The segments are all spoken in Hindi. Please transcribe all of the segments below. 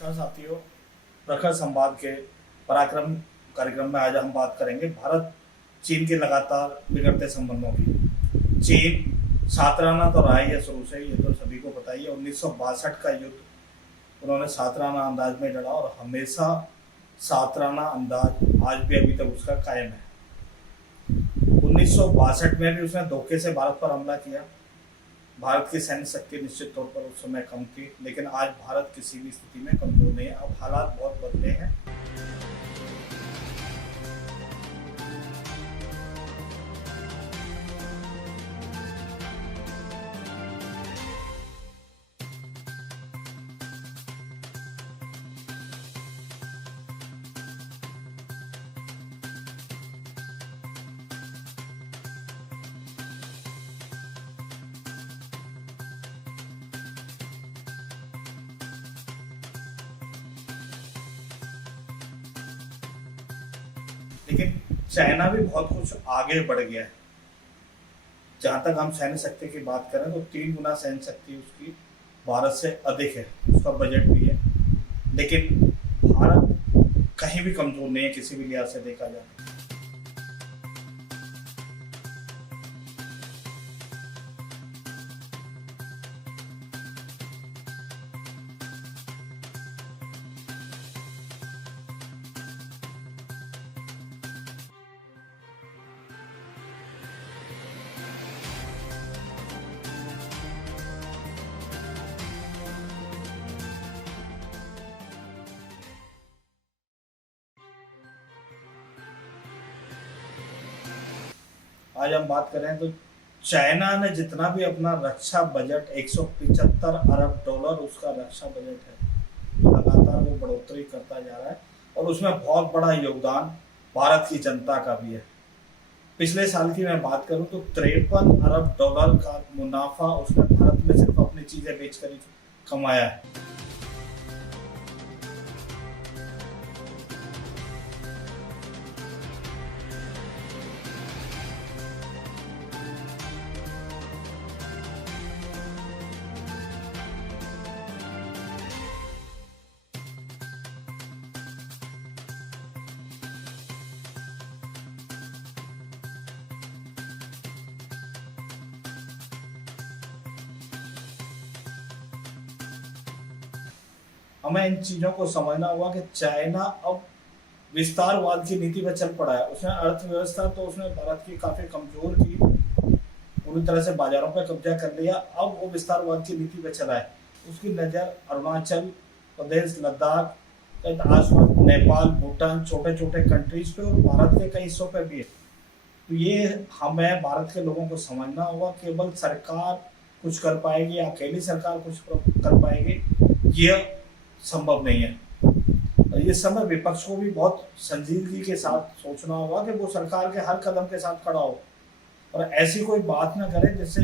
नमस्कार साथियों। प्रखर संवाद के पराक्रम कार्यक्रम में आज हम बात करेंगे भारत चीन के लगातार बिगड़ते संबंधों की। चीन सातराना तो रहा है शुरू से, ये तो सभी को पता ही है। 1962 का युद्ध उन्होंने सातराना अंदाज में लड़ा और हमेशा सातराना अंदाज आज भी अभी तक उसका कायम है। 1962 में भी उसने धोखे से भारत पर हमला किया। भारत की सैन्य शक्ति निश्चित तौर पर उस समय कम थी, लेकिन आज भारत किसी भी स्थिति में कमजोर नहीं है। अब हालात बहुत बदले हैं। लेकिन चाइना भी बहुत कुछ आगे बढ़ गया है। जहां तक हम सैन्य शक्ति की बात करें तो 3 गुना सैन्य शक्ति उसकी भारत से अधिक है, उसका बजट भी है। लेकिन भारत कहीं भी कमजोर नहीं है किसी भी लिहाज से देखा जाए। आज हम बात करें तो चाइना ने जितना भी अपना रक्षा बजट 175 अरब डॉलर उसका रक्षा बजट है, लगातार वो बढ़ोतरी करता जा रहा है और उसमें बहुत बड़ा योगदान भारत की जनता का भी है। पिछले साल की मैं बात करूं तो 53 अरब डॉलर का मुनाफा उसने भारत में सिर्फ अपनी चीजें बेचकर ही कमाया है। हमें इन चीजों को समझना होगा कि चाइना अब विस्तारवाद की नीति पर चल पड़ा है। उसने अर्थव्यवस्था तो उसने भारत की काफी कमजोर की, पूरी तरह से बाजारों पर कब्जा कर लिया। अब वो विस्तारवाद की नीति पर चला है। उसकी नजर अरुणाचल प्रदेश, लद्दाख, आसपास नेपाल, भूटान, छोटे छोटे कंट्रीज पे और भारत के कई हिस्सों पे भी है। तो ये हमें भारत के लोगों को समझना होगा। केवल सरकार कुछ कर पाएगी, अकेली सरकार कुछ कर पाएगी, ये संभव नहीं है। और ये समय विपक्ष को भी बहुत संजीदगी के साथ सोचना होगा कि वो सरकार के हर कदम के साथ खड़ा हो और ऐसी कोई बात ना करे जिससे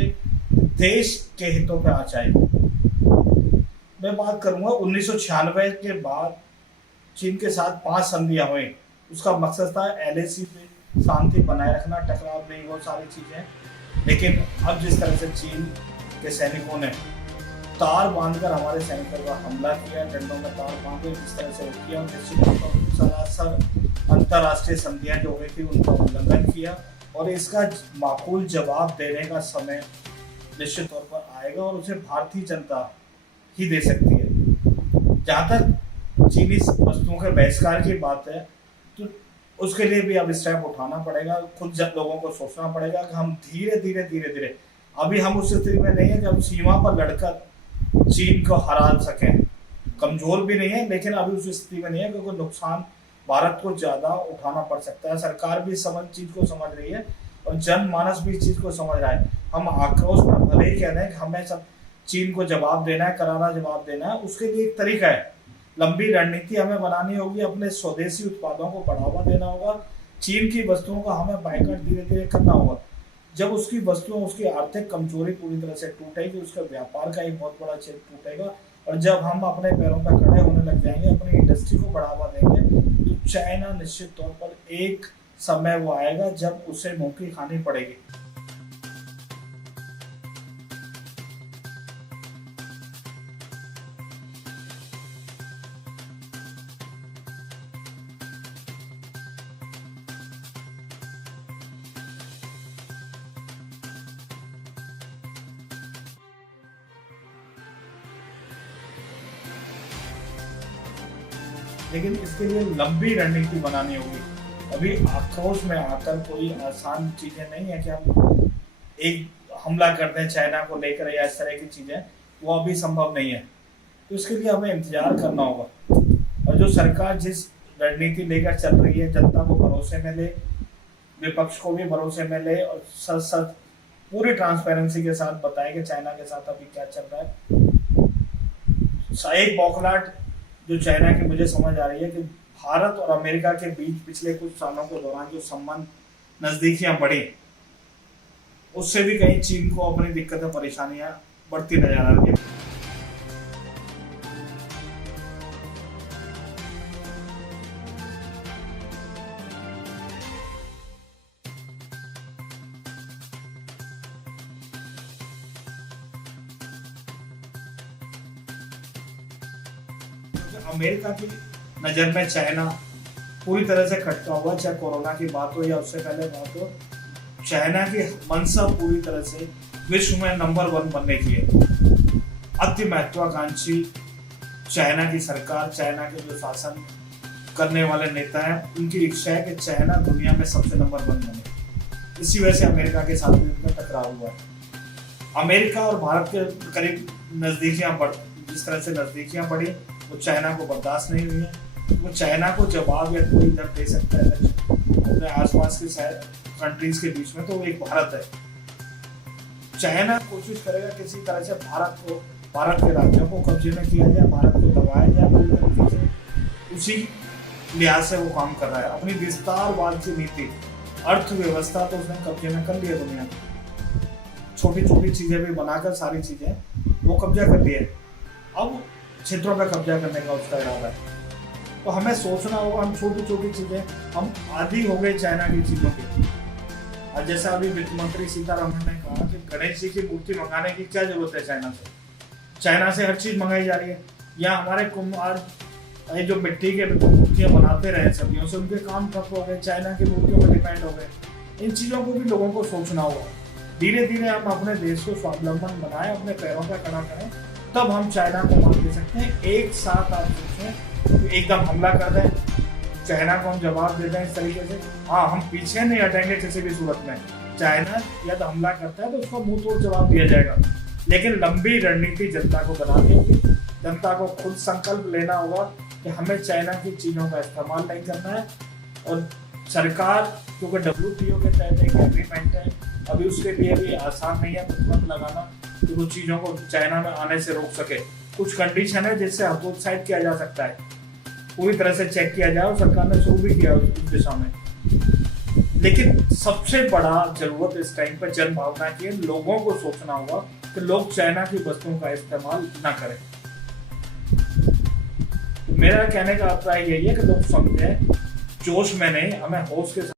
देश के हितों पे आँच आए। मैं बात करूंगा 1996 के बाद चीन के साथ 5 संधियां हुई। उसका मकसद था LAC पे शांति बनाए रखना, टकराव नहीं, बहुत सारी चीजें। लेकिन अब जिस तरह से चीन के सैनिकों ने तार बांधकर हमारे सैनिकों पर हमला किया, डंडों में तार बांधे, जिस तरह से किया, निश्चित तौर पर सरासर अंतर्राष्ट्रीय संधियां जो हुई थी उनका उल्लंघन किया और इसका माकूल जवाब देने का समय निश्चित तौर पर आएगा और उसे भारतीय जनता ही दे सकती है। जहां तक चीनी वस्तुओं के बहिष्कार की बात है तो उसके लिए भी अब स्टेप उठाना पड़ेगा। खुद लोगों को सोचना पड़ेगा कि हम धीरे धीरे अभी हम उस स्थिति में नहीं है कि हम सीमा पर लड़कर चीन को हरा सकें। कमजोर भी नहीं है, लेकिन अभी उस स्थिति में नहीं है क्योंकि नुकसान भारत को ज्यादा उठाना पड़ सकता है। सरकार भी चीज को समझ रही है और जनमानस भी इस चीज को समझ रहा है। हम आक्रोश में भले ही कह रहे हैं कि हमें सब चीन को जवाब देना है, करारा जवाब देना है, उसके लिए एक तरीका है। लंबी रणनीति हमें बनानी होगी, अपने स्वदेशी उत्पादों को बढ़ावा देना होगा, चीन की वस्तुओं का हमें बाइकआउट धीरे धीरे करना होगा। जब उसकी वस्तुओं, उसकी आर्थिक कमजोरी पूरी तरह से टूटेगी, उसका व्यापार का एक बहुत बड़ा क्षेत्र टूटेगा और जब हम अपने पैरों पर खड़े होने लग जाएंगे, अपनी इंडस्ट्री को बढ़ावा देंगे, तो चाइना निश्चित तौर पर एक समय वो आएगा जब उसे मुंह की खानी पड़ेगी। लेकिन इसके लिए लंबी रणनीति बनानी होगी। अभी आक्रोश में आकर कोई आसान चीजें नहीं है कि हम एक हमला कर दें चाइना को लेकर या इस तरह की चीजें, वो अभी संभव नहीं है। तो इसके लिए हमें इंतजार करना होगा। और जो सरकार जिस रणनीति लेकर चल रही है, जनता को भरोसे में ले, विपक्ष को भी भरोसे में ले और सच सच पूरी ट्रांसपेरेंसी के साथ बताए कि चाइना के साथ अभी क्या चल रहा है। एक बौखलाहट जो चाइना की मुझे समझ आ रही है कि भारत और अमेरिका के बीच पिछले कुछ सालों के दौरान जो संबंध नजदीकियां बढ़ी, उससे भी कहीं चीन को अपनी दिक्कतें परेशानियां बढ़ती नजर आ रही है। अमेरिका की नजर में चाइना पूरी तरह से खटका हुआ, चाहे कोरोना की बात हो या उससे पहले बात हो। चाइना की मंशा पूरी तरह से विश्व में नंबर 1 बनने की है। अति महत्वाकांक्षी चाइना की सरकार, चाइना के जो शासन करने वाले नेता हैं, उनकी इच्छा है कि चाइना दुनिया में सबसे नंबर 1 बने। इसी वजह से अमेरिका के साथ भी उनका टकराव हुआ है। अमेरिका और भारत के करीब नजदीकियां बढ़ जिस तरह से नजदीकियां बढ़ी, वो चाइना को बर्दाश्त नहीं हुई है। वो चाइना को जवाब या कोई इधर दे सकता है अपने आसपास के कंट्रीज के बीच में, तो वो एक भारत है। चाइना कोशिश करेगा किसी तरह से भारत के राज्यों को कब्जे में किया जाए, भारत को दबाया जाए पूरी तरीके से। उसी लिहाज से वो काम कर रहा है। अपनी विस्तारवाद की नीति, अर्थव्यवस्था तो उसने कब्जे में कर लिया दुनिया की, छोटी छोटी चीजें भी बनाकर सारी चीजें वो कब्जा कर लिया। अब क्षेत्रों पर कब्जा करने का उसका इरादा है। तो हमें सोचना होगा, हम छोटी छोटी चीजें, हम आदी हो गए चाइना की चीजों के। और जैसा अभी वित्त मंत्री सीतारमण ने कहा कि गणेश जी की मूर्ति मंगाने की क्या जरूरत है चाइना से। चाइना से हर चीज मंगाई जा रही है। या हमारे कुम्हार जो मिट्टी के मूर्तियां बनाते रहे सदियों से, उनके काम ठप हो गए, चाइना की मूर्तियों पर डिपेंड हो गए। इन चीजों को भी लोगों को सोचना होगा। धीरे धीरे हम अपने देश को स्वावलंबन बनाए, अपने पैरों पर खड़ा करें, तब हम चाइना को मान दे सकते हैं। एक साथ आप सोचें एकदम हमला कर दें, चाइना को हम जवाब दे दें इस तरीके से, हाँ हम पीछे नहीं हटेंगे किसी भी सूरत में। चाइना यदि हमला करता है तो उसको मुंह तोड़ जवाब दिया जाएगा। लेकिन लंबी रणनीति जनता को बनानी होगी। जनता को खुद संकल्प लेना होगा कि हमें चाइना की चीजों का इस्तेमाल नहीं करना है। और सरकार, क्योंकि WTO के तहत एक एग्रीमेंट है, अभी उसके लिए भी आसान नहीं है प्रतिबंध लगाना कि वो चीजों को चाइना में आने से रोक सके। कुछ कंडीशन है जिससे हतोत्साहित किया जा सकता है, पूरी तरह से चेक किया जाए, और सरकार ने शुरू भी किया उस दिशा में। लेकिन सबसे बड़ा जरूरत इस टाइम पर जन भावना की है। लोगों को सोचना होगा कि लोग चाइना की वस्तुओं का इस्तेमाल ना करें। तो मेरा कहने का अभिप्राय यही है कि लोग समझें, जोश में नहीं, हमें होश के साथ